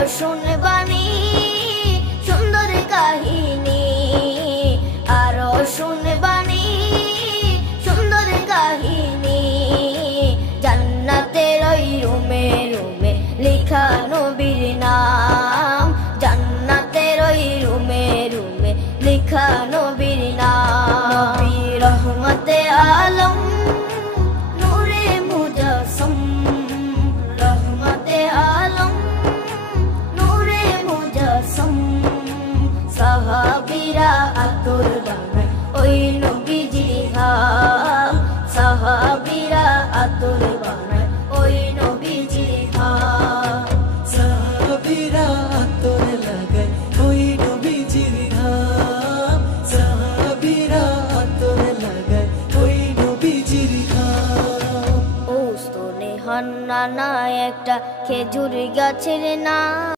শুনবানি সুন্দর কাহিনী, আরো শুনবানি সুন্দর কাহিনী। জান্নাতের ওই রুমে রুমে লেখা নবীর নাম, জান্নাতের ওই রুমে রুমে লেখা নবীর নাম। নবী রহমতে আলম নূরে মুজাসসম, রহমতে আলম নূরে মুজাসসম। সাহাবীরা আতর বানায় ওই নবীজির ঘাম, সাহাবীরা আতর বানায় ওই নবীজির ঘাম। সাহাবীরা আতর লাগায় ওই নবীজির ঘাম, সাহাবীরা আতর লাগায় ওই নবীজির ঘাম। ও স্তনে হান্নানা একটা খেজুর গাছের নাম।